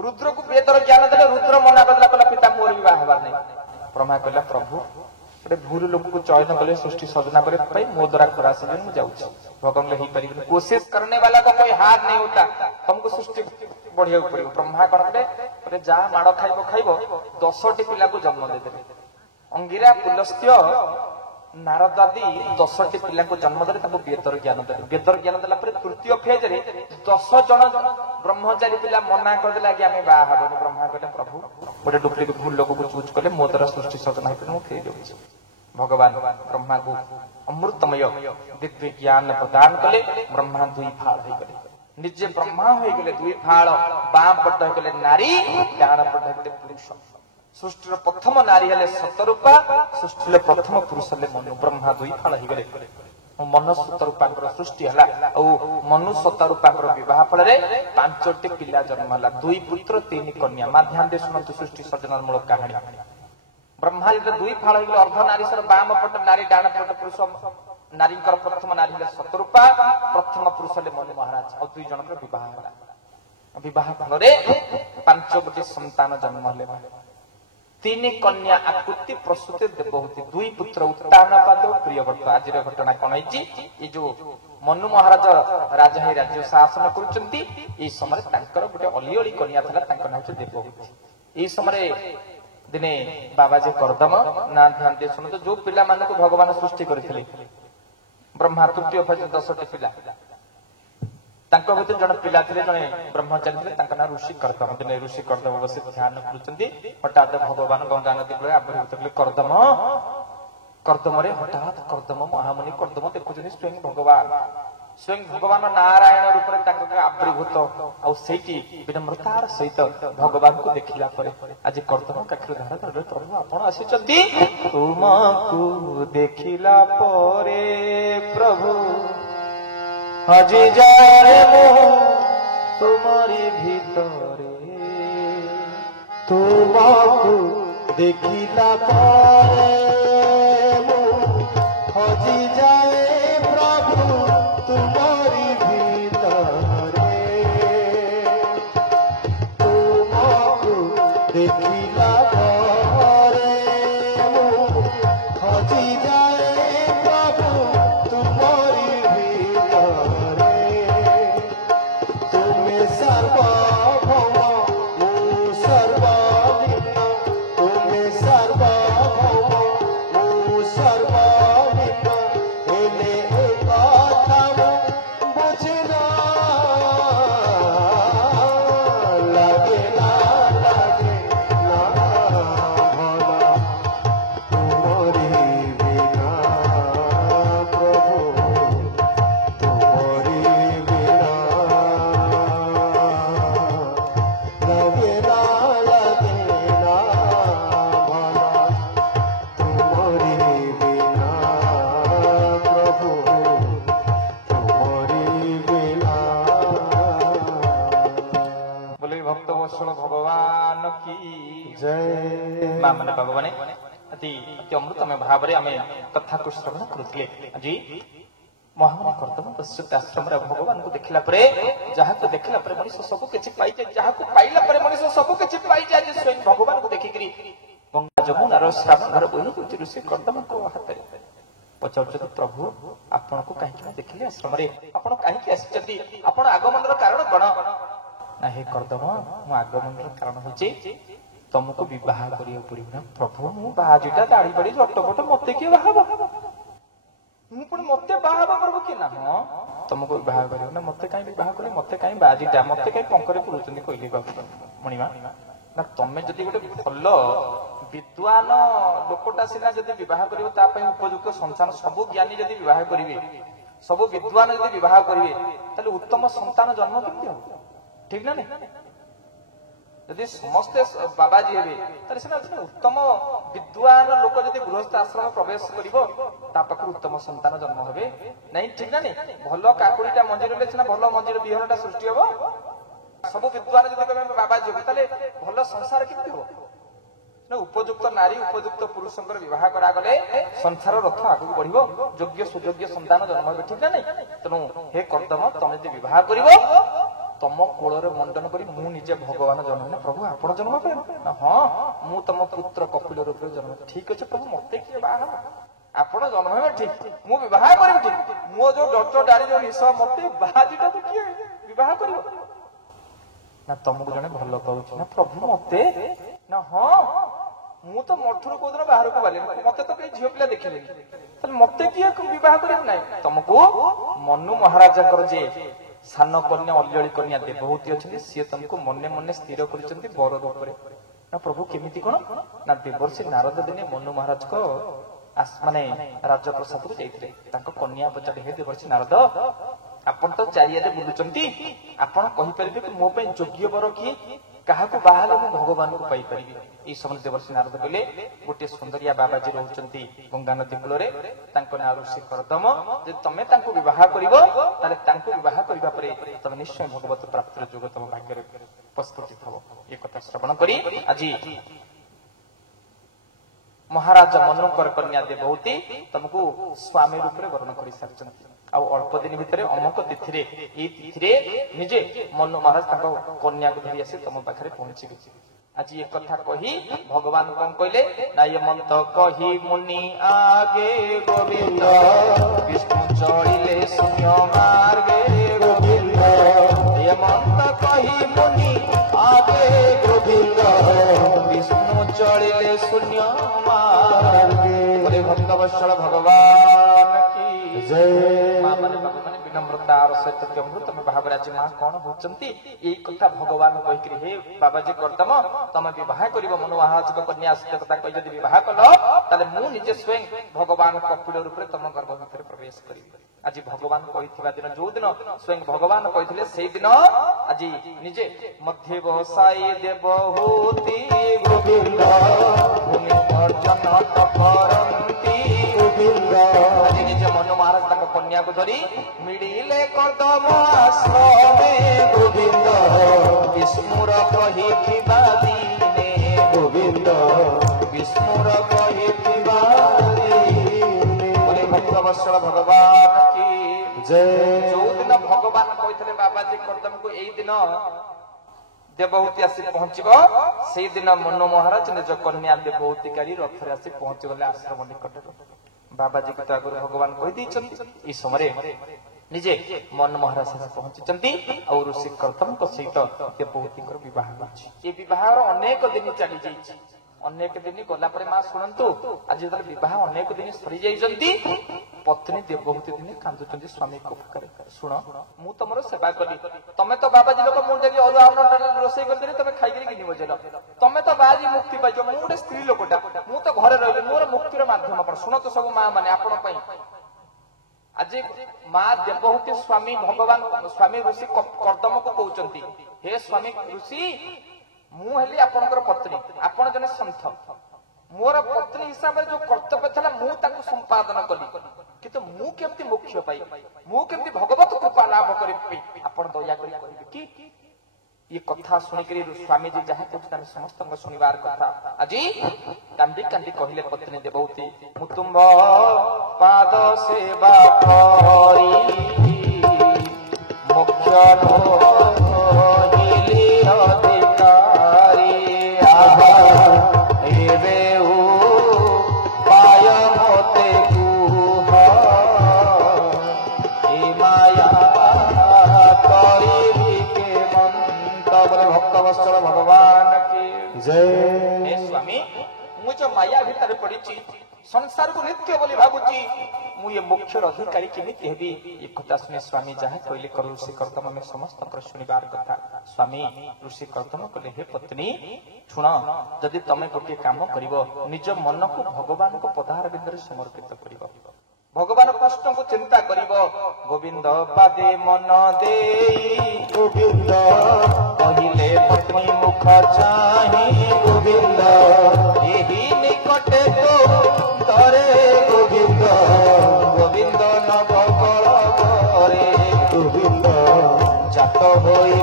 रुद्र को बेदर ज्ञान देले रुद्र मना करला कहला पिता मोर विवाह हबार नहीं। ब्रह्मा कहला प्रभु गोटे भूल लोक को चयन कले सृष्टि सृजना करे भाई मो द्वारा खरा से मैं जाऊँ। भगवान ही पारि कोशिश करने वाला का कोई हार नहीं होता, तुमको सृष्टि बढ़िया पड़े। ब्रह्मा कौन कले जा माड़ खाइब खाइब 10टी पिला को जन्म देदेले। अंगिरा पुलस्त्य नारद आदि 10टी पिला को जन्म देले बेदर ज्ञान देले। बेदर ज्ञान देला तृतीय फेज रे 10 जन ब्रह्मचारी पिला मना करदेले आगे आम बाहा हबनी। ब्रह्मा कहले प्रभु गोटे डुप्लिकेट भूल लोक को चूज कले मो द्वारा सृष्टि सृजना हो फेल जाऊँ। भगवान ब्रह्मा को अमृतमय दिव्य ज्ञान प्रदान कले। ब्रह्मा दुई फाड़ हो गले, निजे ब्रह्मा हो गले दुई फाड़। बाम पट हो गले नारी, डाण पट हो गले पुरुष। सृष्टि प्रथम नारी हेले सतरूपा, सृष्टि प्रथम पुरुष हेले मनु। ब्रह्मा दुई फाड़ हो गले, मनु सतरूपांकर सृष्टि हला और मनु सतरूपांकर विवाह फल 5टी पिला जन्म हला, 2 पुत्र 3 कन्या। मां ध्यान दे सुनतु सृष्टि सृजना मूल कहानी। ब्रह्मा जब 2 फाड़ हो गले अर्ध नारी सर बाम पट नारी डाण पट पुरुष। नारी प्रथम नारी हेले सतरूपा, प्रथम पुरुष हेले मनु महाराज और 2 जनकर विवाह हला। विवाह फल 5 गोटी संतान जन्म हेले। 3 कन्या आकृति प्रसूति देवहूति, 2 पुत्र उत्तानपाद प्रियव्रत। आज घटना कौन है जो मनु महाराज राजा ही राज्य शासन करुचंती ए समय तांकर गोटे अलिअली कन्या थला, तांकर नाम छै देवहूति। ए समय दिने बाबाजी कर्दम ना ध्यान दे सुन जो पिला मान को भगवान सृष्टि करथिले। ब्रह्मा तृतीय फेज 10टी पिला, तांको भीतर जन पिला थिले, जने ब्रह्मचारी थिले, तांका ना ऋषि कर्दम। दिने ऋषि कर्दम बसी ध्यान करुचंती। हठात भगवान गंगा नदी कूले आविर्भूत कले। कर्दम कर्दम रे हठात कर्दम महामुनि कर्दम देखुचनी स्वयं भगवान नारायण रूप में तांको आविर्भूत आ सेठी विनम्रतार सहित भगवान को देखिला परे आज कर्दम काखिर धार धर प्रभु आपण आसीचंती। तुमको देखिला परे प्रभु हजी जाए मो तुम्हारी भीतरे। तुमको देखिला परे मो हजी जाए प्रभु तुम्हारी भीतरे। तुमको देखिला परे मो हजी जाए प्रभु तुम्हारी भीतरे। तुम्हें सर्वभौम मु सर्वलीन, तुम्हें सर्वभौम मु सर्वलीन। हेले एक कथा बुझना लगे ना भला तुम्हारी बिना प्रभु, तुम्हारी बिना लगे ना भला तुम्हारी बिना प्रभु, तुम्हारी बिना। बोले भक्त वत्सल भगवान की जय। मां माने भगवान अति अति अमृतमय भाव रे आमे कथा को श्रवण करुतले। जी महामुनि कर्दम पश्चात आश्रम रे भगवान को देखिला परे, जहा को देखिला परे मनुष्य सब किछि पाइ जाय, जहा को पाइला परे मनुष्य सब किछि पाइ जाय। जे स्वयं भगवान को देखिकरी गंगा जमुना रो सागर बोलु कुछ ऋषि कर्दम को हाथ रे पचाउछत प्रभु आपण को काहे कि देखिले आश्रम रे, आपण काहे कि आसीचंती, आपण आगमन रो कारण कोन ना। हे कर्दम मो आगमन रो कारण होची तुमको विवाह करियो पड़िबो ना। प्रभु मु बाजीटा दाढ़ी बाड़ी लटपट मते के बाहा मु पण मते बाहा प्रभु के ना। हां तुमको विवाह करियो ना, मते काई विवाह करे, मते काई बाजीटा, मते काई पंकरे पुरुचंदी कहले बाबू मणिमा ना। तमे जदी गोटे भल विद्वान लोकटा सिना जदी विवाह करियो ता पई उपयुक्त संतान, सब ज्ञानी जदी विवाह करिवे, सब विद्वान जदी विवाह करिवे ताले उत्तम संतान जन्म केमति हो, ठीक ना नहीं? यदि समस्ते बाबाजी हेबे ताले सिना उत्तम विद्वान लोक जदी गृहस्थ आश्रम प्रवेश करिवो ता पाखु उत्तम संतान जन्म हेबे नहीं, ठीक ना नहीं? भल काकुड़ीटा मंजिर ले सिना भल मंजिर बिहनटा सृष्टि हेबो। सब विद्वान जदी कमे बाबाजी हेबे ताले भल संसार केमति हो ना। उपयुक्त नारी उपयुक्त पुरुषंकर विवाह करा गले संसार रथ आगु बढ़िबो, योग्य सुयोग्य संतान जन्म हेबे, ठीक ना नहीं? तनु हे कर्दम तमे जदी विवाह करिवो ତମ କୋଳରେ ମଣ୍ଡନ କରି ମୁଁ ନିଜେ ଭଗବାନ ଜନ୍ମ ନା ପ୍ରଭୁ ଆପଣ ଜନ୍ମ କରିବେ ନା ହଁ ମୁଁ ତମ ପୁତ୍ର କପିଳ ରୂପରେ ଜନ୍ମ। ଠିକ ଅଛି ପ୍ରଭୁ ମତେ କିଏ ବାହା ହବ? ଆପଣ ଜନ୍ମ ହେବେ ଠିକ, ମୁଁ ବିବାହ କରିବି ଠିକ, ମୋ ଯୋଉ ଡକ୍ଟର ଡାରି ଯୋଉ ନିଶ ମତେ ବାହାଜିଟାକୁ କିଏ ବିବାହ କରିବ? ନା ତମକୁ ଜଣେ ଭଲ ପାଉଛି ନା ପ୍ରଭୁ ମତେ ନା ହଁ ମୁଁ ତ ମଠରୁ କୋଉଦିନ ବାହାରକୁ ଗଲିନି, ମତେ ତ କେହି ଝିଅ ପିଲା ଦେଖିଲେନି, ତାହେଲେ ମତେ କିଏ ବିବାହ କରିବ? ନାହିଁ ତମକୁ ମନୁ ମହାରାଜାଙ୍କର ଯେ ସାନ କନ୍ୟା ଅଲ୍ୟଳୀ କନ୍ୟା ଦେବହୂତି ଅଛନ୍ତି ସିଏ ତମକୁ ମନେ ମନେ ସ୍ଥିର କରିଛନ୍ତି ବର ରୂପରେ। ନା ପ୍ରଭୁ କେମିତି କଣ? ନା ଦେବର୍ଷି ନାରଦ ଦିନେ ମନୁ ମହାରାଜଙ୍କ ମାନେ ରାଜପ୍ରସାଦକୁ ଯାଇଥିଲେ, ତାଙ୍କ କନ୍ୟା ପଚାରି ହେ ଦେବର୍ଷି ନାରଦ ଆପଣ ତ ଚାରିଆଡେ ବୁଲୁଛନ୍ତି, ଆପଣ କହିପାରିବେ କି ମୋ ପାଇଁ ଯୋଗ୍ୟ ବର କିଏ, କାହାକୁ ବାହା ହେଲେ ମୁଁ ଭଗବାନଙ୍କୁ ପାଇପାରିବି? ଏଇ ସମୟରେ ଦେବର୍ଷି ନାରଦ କହିଲେ ଗୋଟିଏ ସୁନ୍ଦରିଆ ବାବାଜୀ ରହୁଛନ୍ତି ଗଙ୍ଗା ନଦୀ କୂଳରେ, ତାଙ୍କ ନାଁ ଋଷି କରଦମ, ଯଦି ତମେ ତାଙ୍କୁ ବିବାହ କରିବ ତାହେଲେ ତାଙ୍କୁ ବିବାହ କରିବା ପରେ ତମେ ନିଶ୍ଚୟ ଭଗବତ ପ୍ରାପ୍ତିର ଯୋଗ ତମ ଭାଗ୍ୟରେ ଉପସ୍ଥିତ ହବ। ଏ କଥା ଶ୍ରବଣ କରି ଆଜି ମହାରାଜ ମନୁଙ୍କର କନ୍ୟା ଦେବହୂତି ତମକୁ ସ୍ୱାମୀ ରୂପରେ ବର୍ଣ୍ଣନ କରିସାରିଛନ୍ତି। ଆଉ ଅଳ୍ପ ଦିନ ଭିତରେ ଅମକ ତିଥିରେ ଏଇ ତିଥିରେ ନିଜେ ମନୁ ମହାରାଜ ତାଙ୍କ କନ୍ୟାକୁ ଧରି ଆସି ତମ ପାଖରେ ପହଞ୍ଚିବେ। ଆଜି ଏ କଥା କହି ଭଗବାନ କଣ କହିଲେ ନା ଏ ମନ୍ତ କହି ମୁନି ଆଗେ ଗୋବିନ୍ଦ ବିଷ୍ଣୁ ଚଳିଲେ ଶୂନ୍ୟ ମାର୍ଗେ ଗୋବିନ୍ଦ, ଏ ମନ୍ତ କହି ମୁନି ଆଗେ ଗୋବିନ୍ଦ ବିଷ୍ଣୁ ଚଳିଲେ ଶୂନ୍ୟ ମାର୍ଗେ। ବୋଲେ ଭକ୍ତ ବତ୍ସଳ ଭଗବାନ କି ଜୟ। ମା ମାନେ ଭଗବାନ ବିନମ୍ରତାର ସହିତ ଅମୃତମ ଭାବରେ ଆଜି ମା କଣ ହଉଛନ୍ତି ଏଇ କଥା ଭଗବାନ କହିକିରି ହେ ବାବାଜୀ କରଦମ ତମେ ବିବାହ କରିବ ମନୁ ମହାରାଜଙ୍କ କନ୍ୟା ଆସିଥିବା କଥା କହି ଯଦି ବିବାହ କଲ ତାହେଲେ ମୁଁ ନିଜେ ସ୍ୱୟଂ ଭଗବାନ କପିଳ ରୂପରେ ତମ ଗର୍ଭ ଭିତରେ ପ୍ରବେଶ କରିବି। ଆଜି ଭଗବାନ କହିଥିବା ଦିନ ଯୋଉ ଦିନ ସ୍ୱୟଂ ଭଗବାନ କହିଥିଲେ ସେଇଦିନ ଆଜି ନିଜେ ମଧ୍ୟ ବସାଇ ଦେବହୂତି ଗୋବିନ୍ଦ ଭୂମି ଅର୍ଜନ କରନ୍ତି ଗୋବିନ୍ଦ। ଆଜି ନିଜେ ମନୁ ମହାରାଜ ତାଙ୍କ କନ୍ୟାକୁ ଧରି ମିଳିଲେ କଦମ ଆଶ୍ରମେ ଗୋବିନ୍ଦ ବିଷ୍ଣୁର କହିଥିବା ଦିନେ ଗୋବିନ୍ଦ ବିଷ୍ଣୁର କହିଥିବା ଦିନେ। ବୋଲେ ଭକ୍ତ ବତ୍ସଳ ଭଗବାନ କି ଜୟ। ଯୋଉ ଦିନ ଭଗବାନ କହିଥିଲେ ବାବାଜୀ କରଦମକୁ ଏଇ ଦିନ ଦେବହୂତି ଆସି ପହଞ୍ଚିବ, ସେଇଦିନ ମନୁ ମହାରାଜ ନିଜ କନ୍ୟା ଦେବହୂତିକାରୀ ରଥରେ ଆସି ପହଞ୍ଚିଗଲେ ଆଶ୍ରମ ନିକଟରେ। ବାବାଜୀକୁ ତ ଆଗରୁ ଭଗବାନ କହିଦେଇଛନ୍ତି। ଏଇ ସମୟରେ ନିଜେ ମନୁ ମହାରାଜ ଆସି ପହଞ୍ଚିଛନ୍ତି ଆଉ ଋଷି କରଦମଙ୍କ ସହିତ ଦେବହୂତିଙ୍କର ବିବାହ ହୋଇଛି। ଏ ବିବାହର ଅନେକ ଦିନ ଚାଲି ଯାଇଛି। ଅନେକ ଦିନ ଗଲା ପରେ ମା ଶୁଣନ୍ତୁ ଆଜି ଯେତେବେଳେ ବିବାହ ଅନେକ ଦିନ ସରିଯାଇଛନ୍ତି ପତ୍ନୀ ଦେବହୂତି ଦିନେ କାନ୍ଦୁଛନ୍ତି ସ୍ୱାମୀଙ୍କ ପାଖରେ। ଶୁଣ ମୁଁ ତମର ସେବା କଲି, ତମେ ତ ବାବାଜୀ ଲୋକ, ମୁଁ ଯଦି ଅରୁଆ ଅନ୍ନ ରୋଷେଇ କରିଦେଲି ତମେ ଖାଇକିରି ଗିନି ବଜେଇଲ, ତମେ ତ ବାଜି ମୁକ୍ତି ପାଇଛ, ମୁଁ ଗୋଟେ ସ୍ତ୍ରୀ ଲୋକଟା, ମୁଁ ତ ଘରେ ରହିଲି, ମୋର ମୁକ୍ତିର ମାଧ୍ୟମ କଣ? ଶୁଣ ତ ସବୁ ମା ମାନେ ଆପଣ ପାଇଁ ଆଜି ମା ଦେବହୂତି ସ୍ୱାମୀ ଭଗବାନ ସ୍ୱାମୀ ଋଷି କରଦମକୁ କହୁଛନ୍ତି ହେ ସ୍ୱାମୀ ଋଷି ମୁଁ ହେଲି ଆପଣଙ୍କର ପତ୍ନୀ, ଆପଣ ଜଣେ ସନ୍ଥ, ମୋର ପତ୍ନୀ ହିସାବରେ ଯୋଉ କର୍ତ୍ତବ୍ୟ ଥିଲା ମୁଁ ତାକୁ ସମ୍ପାଦନ କଲି, କିନ୍ତୁ ମୁଁ କେମିତି ମୋକ୍ଷ ପାଇବି, ମୁଁ କେମିତି ଭଗବତ କୃପା ଲାଭ କରିବି, ଆପଣ ଦୟାକରି କହିବେ କି? ये कथा शुणिकी स्वामीजी जहाँ कहते समस्त शुणवार कथा आज कांदी कांदी कहले पत्नी देवहूति मु तुम पाद सेवा करी मुख्य नोहिली अधिकारी आहा एवे उपाय मोते कुह ए माया करी के मंत बोले भक्त वत्सल भगवान की जय। स्वामी मु जो माया भीतर पड़ी संसार को नित्य बोली भावुची मु ये मुख्य अधिकारी केमिति हेबी ये कथा सुने स्वामी जहाँ कहले कर ऋषि कर्तम में समस्त शुणवार कथा स्वामी ऋषि कर्तम कहले हे पत्नी शुण जदि तमे गोटे काम करिवो निज मन को भगवान को पदार बिंदु समर्पित करिवो भगवान कृष्ण को चिंता करिवो गोविंद पादे मन दे गोविंद कहिले पत्नी मुख चाहि गोविंद एही निकटे तो तरे गोविंद गोविंद नव करे गोविंद जात होई